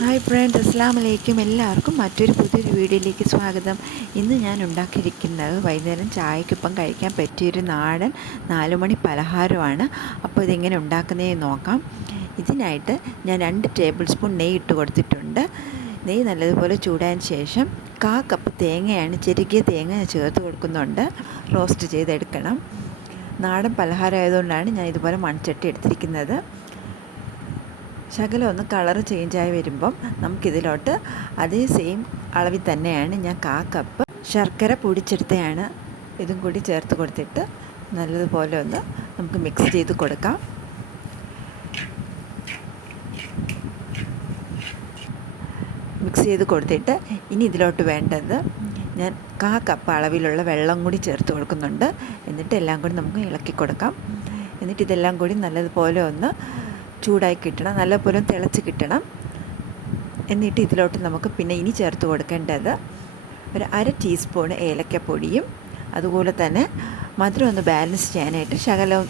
Hi friends അസ്സാം വലൈക്കും എല്ലാവർക്കും മറ്റൊരു പുതിയൊരു വീഡിയോയിലേക്ക് സ്വാഗതം. ഇന്ന് ഞാൻ ഉണ്ടാക്കിയിരിക്കുന്നത് വൈകുന്നേരം ചായക്കൊപ്പം കഴിക്കാൻ പറ്റിയൊരു നാടൻ നാലുമണി പലഹാരമാണ്. അപ്പോൾ ഇതെങ്ങനെ ഉണ്ടാക്കുന്നതെന്ന് നോക്കാം. ഇതിനായിട്ട് ഞാൻ രണ്ട് ടേബിൾ സ്പൂൺ നെയ്യ് ഇട്ട് കൊടുത്തിട്ടുണ്ട്. നെയ്യ് നല്ലതുപോലെ ചൂടായതിന് ശേഷം കാ കപ്പ് തേങ്ങയാണ് ചെറുകിയ തേങ്ങ ചേർത്ത് കൊടുക്കുന്നുണ്ട്. റോസ്റ്റ് ചെയ്തെടുക്കണം. നാടൻ പലഹാരം ആയതുകൊണ്ടാണ് ഞാൻ ഇതുപോലെ മൺചട്ടി എടുത്തിരിക്കുന്നത്. ശകലം ഒന്ന് കളറ് ചേഞ്ചായി വരുമ്പം നമുക്കിതിലോട്ട് അതേ സെയിം അളവിൽ തന്നെയാണ് ഞാൻ കാ കപ്പ് ശർക്കര പൊടിച്ചെടുത്തെയാണ്. ഇതും കൂടി ചേർത്ത് കൊടുത്തിട്ട് നല്ലതുപോലെ ഒന്ന് നമുക്ക് മിക്സ് ചെയ്ത് കൊടുക്കാം. മിക്സ് ചെയ്ത് കൊടുത്തിട്ട് ഇനി ഇതിലോട്ട് വേണ്ടത് ഞാൻ കാ കപ്പ് അളവിലുള്ള വെള്ളം കൂടി ചേർത്ത് കൊടുക്കുന്നുണ്ട്. എന്നിട്ട് എല്ലാം കൂടി നമുക്ക് ഇളക്കി കൊടുക്കാം. എന്നിട്ട് ഇതെല്ലാം കൂടി നല്ലതുപോലെ ഒന്ന് ചൂടായി കിട്ടണം നല്ലപോലെ തിളച്ച് കിട്ടണം. എന്നിട്ട് ഇതിലോട്ട് നമുക്ക് പിന്നെ ഇനി ചേർത്ത് കൊടുക്കേണ്ടത് ഒരു അര ടീസ്പൂൺ ഏലക്കപ്പൊടിയും അതുപോലെ തന്നെ മധുരം ഒന്ന് ബാലൻസ് ചെയ്യാനായിട്ട് ശകലം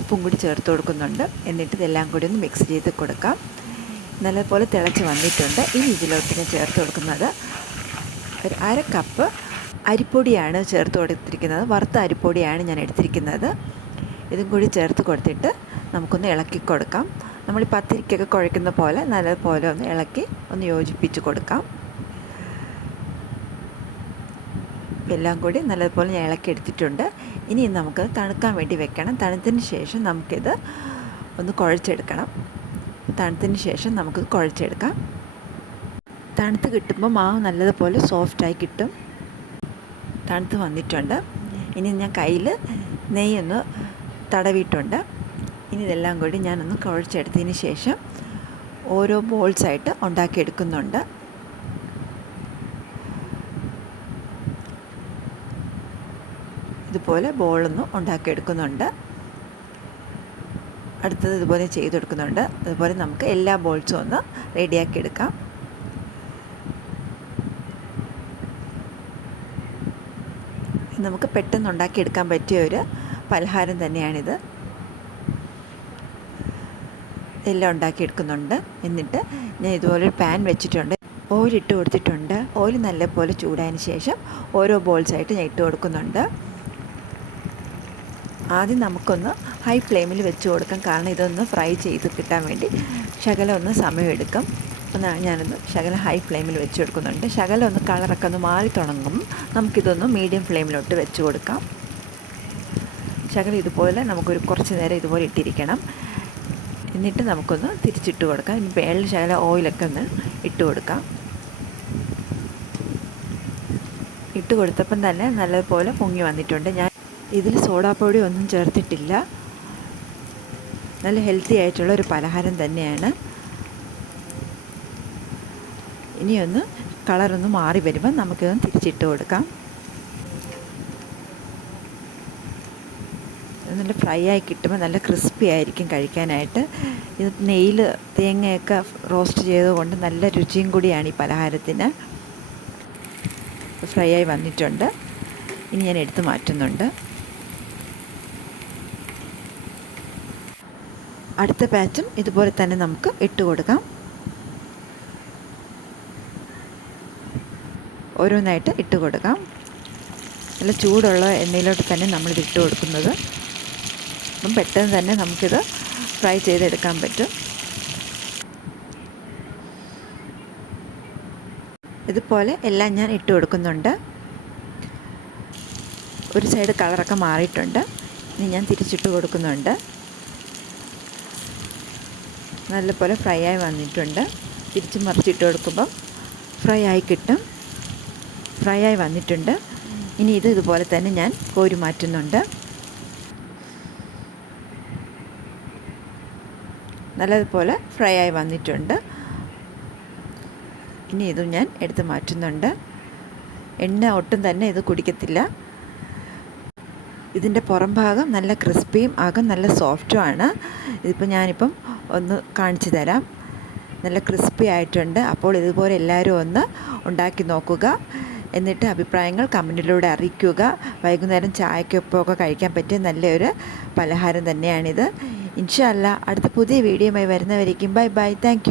ഉപ്പും കൂടി ചേർത്ത് കൊടുക്കുന്നുണ്ട്. എന്നിട്ട് ഇതെല്ലാം കൂടി ഒന്ന് മിക്സ് ചെയ്ത് കൊടുക്കാം. നല്ലപോലെ തിളച്ച് വന്നിട്ടുണ്ട്. ഇനി ഇതിലോട്ട് ഞാൻ ചേർത്ത് കൊടുക്കുന്നത് ഒരു അര കപ്പ് അരിപ്പൊടിയാണ് ചേർത്ത് കൊടുത്തിരിക്കുന്നത്. വറുത്ത അരിപ്പൊടിയാണ് ഞാൻ എടുത്തിരിക്കുന്നത്. ഇതും കൂടി ചേർത്ത് കൊടുത്തിട്ട് നമുക്കൊന്ന് ഇളക്കി കൊടുക്കാം. നമ്മൾ ഈ പത്തിരിക്കൊക്കെ കുഴക്കുന്ന പോലെ നല്ലതുപോലെ ഒന്ന് ഇളക്കി ഒന്ന് യോജിപ്പിച്ച് കൊടുക്കാം. എല്ലാം കൂടി നല്ലതുപോലെ ഞാൻ ഇളക്കി എടുത്തിട്ടുണ്ട്. ഇനി നമുക്ക് തണുക്കാൻ വേണ്ടി വെക്കണം. തണുത്തതിന് ശേഷം നമുക്കിത് ഒന്ന് കുഴച്ചെടുക്കണം. തണുത്തതിന് ശേഷം നമുക്ക് കുഴച്ചെടുക്കാം. തണുത്ത് കിട്ടുമ്പോൾ മാവ് നല്ലതുപോലെ സോഫ്റ്റായി കിട്ടും. തണുത്ത് വന്നിട്ടുണ്ട്. ഇനി ഞാൻ കയ്യിൽ നെയ്യൊന്ന് തടവിയിട്ടുണ്ട്. ഇനി ഇതെല്ലാം കൂടി ഞാനൊന്ന് കുഴച്ചെടുത്തതിന് ശേഷം ഓരോ ബോൾസായിട്ട് ഉണ്ടാക്കിയെടുക്കുന്നുണ്ട്. ഇതുപോലെ ബോളൊന്നും ഉണ്ടാക്കിയെടുക്കുന്നുണ്ട്. അടുത്തത് ഇതുപോലെ ചെയ്തെടുക്കുന്നുണ്ട്. അതുപോലെ നമുക്ക് എല്ലാ ബോൾസും ഒന്ന് റെഡിയാക്കി എടുക്കാം നമുക്ക് പെട്ടെന്ന് ഉണ്ടാക്കിയെടുക്കാൻ പറ്റിയ ഒരു പലഹാരം തന്നെയാണിത്. എല്ലാം ഉണ്ടാക്കിയെടുക്കുന്നുണ്ട്. എന്നിട്ട് ഞാൻ ഇതുപോലെ ഒരു പാൻ വെച്ചിട്ടുണ്ട്. ഓയിൽ ഇട്ട് കൊടുത്തിട്ടുണ്ട്. ഓയിൽ നല്ലപോലെ ചൂടായതിന് ശേഷം ഓരോ ബോൾസായിട്ട് ഞാൻ ഇട്ട് കൊടുക്കുന്നുണ്ട്. ആദ്യം നമുക്കൊന്ന് ഹൈ ഫ്ലെയിമിൽ വെച്ച് കൊടുക്കാം. കാരണം ഇതൊന്ന് ഫ്രൈ ചെയ്ത് കിട്ടാൻ വേണ്ടി ശകലം ഒന്ന് സമയമെടുക്കും. അപ്പം ഞാനൊന്ന് ശകലം ഹൈ ഫ്ലെയിമിൽ വെച്ച് കൊടുക്കുന്നുണ്ട്. ശകലം ഒന്ന് കളറൊക്കെ ഒന്ന് മാറി തുടങ്ങും. നമുക്കിതൊന്ന് മീഡിയം ഫ്ലെയിമിലോട്ട് വെച്ച് കൊടുക്കാം. ശകലം ഇതുപോലെ നമുക്കൊരു കുറച്ച് നേരം ഇതുപോലെ ഇട്ടിരിക്കണം. എന്നിട്ട് നമുക്കൊന്ന് തിരിച്ചിട്ട് കൊടുക്കാം. ഇനി വേളിൽ ശകലം ഓയിലൊക്കെ ഒന്ന് ഇട്ട് കൊടുക്കാം. ഇട്ട് കൊടുത്തപ്പം തന്നെ നല്ലതുപോലെ പൊങ്ങി വന്നിട്ടുണ്ട്. ഞാൻ ഇതിൽ സോഡാപ്പൊടി ഒന്നും ചേർത്തിട്ടില്ല. നല്ല ഹെൽത്തി ആയിട്ടുള്ള ഒരു പലഹാരം തന്നെയാണ്. ഇനിയൊന്ന് കളറൊന്ന് മാറി വരുമ്പോൾ നമുക്കൊന്ന് തിരിച്ചിട്ട് കൊടുക്കാം. നല്ല ഫ്രൈ ആയി കിട്ടുമ്പോൾ നല്ല ക്രിസ്പി ആയിരിക്കും കഴിക്കാനായിട്ട്. ഇത് നെയ്യിൽ തേങ്ങയൊക്കെ റോസ്റ്റ് ചെയ്തുകൊണ്ട് നല്ല രുചിയും കൂടിയാണ് ഈ പലഹാരത്തിന്. ഫ്രൈ ആയി വന്നിട്ടുണ്ട്. ഇനി ഞാൻ എടുത്തു മാറ്റുന്നുണ്ട്. അടുത്ത പാച്ചും ഇതുപോലെ തന്നെ നമുക്ക് ഇട്ട് കൊടുക്കാം. ഓരോന്നായിട്ട് ഇട്ട് കൊടുക്കാം. നല്ല ചൂടുള്ള എണ്ണയിലോട്ട് തന്നെ നമ്മളിത് ഇട്ട് കൊടുക്കുന്നത്. അപ്പം പെട്ടെന്ന് തന്നെ നമുക്കിത് ഫ്രൈ ചെയ്തെടുക്കാൻ പറ്റും. ഇതുപോലെ എല്ലാം ഞാൻ ഇട്ട് കൊടുക്കുന്നുണ്ട്. ഒരു സൈഡ് കളറൊക്കെ മാറിയിട്ടുണ്ട്. ഇനി ഞാൻ തിരിച്ചിട്ട് കൊടുക്കുന്നുണ്ട്. നല്ലപോലെ ഫ്രൈ ആയി വന്നിട്ടുണ്ട്. തിരിച്ച് മറിച്ചിട്ട് കൊടുക്കുമ്പം ഫ്രൈ ആയി കിട്ടും. ഫ്രൈ ആയി വന്നിട്ടുണ്ട്. ഇനി ഇത് ഇതുപോലെ തന്നെ ഞാൻ കോരി മാറ്റുന്നുണ്ട്. നല്ലതുപോലെ ഫ്രൈ ആയി വന്നിട്ടുണ്ട്. ഇനി ഇതും ഞാൻ എടുത്ത് മാറ്റുന്നുണ്ട്. എണ്ണ ഒട്ടും തന്നെ ഇത് കുടിക്കത്തില്ല. ഇതിന്റെ പുറം ഭാഗം നല്ല ക്രിസ്പിയും ആകും നല്ല സോഫ്റ്റുമാണ് ഇതിപ്പോൾ ഞാനിപ്പം ഒന്ന് കാണിച്ചു തരാം. നല്ല ക്രിസ്പി ആയിട്ടുണ്ട്. അപ്പോൾ ഇതുപോലെ എല്ലാവരും ഒന്ന് ഉണ്ടാക്കി നോക്കുക. എന്നിട്ട് അഭിപ്രായങ്ങൾ കമന്റിലൂടെ അറിയിക്കുക. വൈകുന്നേരം ചായക്കൊപ്പമൊക്കെ കഴിക്കാൻ പറ്റിയ നല്ലൊരു പലഹാരം തന്നെയാണിത്. ഇൻഷല്ല അടുത്ത പുതിയ വീഡിയോയുമായി വരുന്നവരേക്കും ബൈ ബൈ. താങ്ക്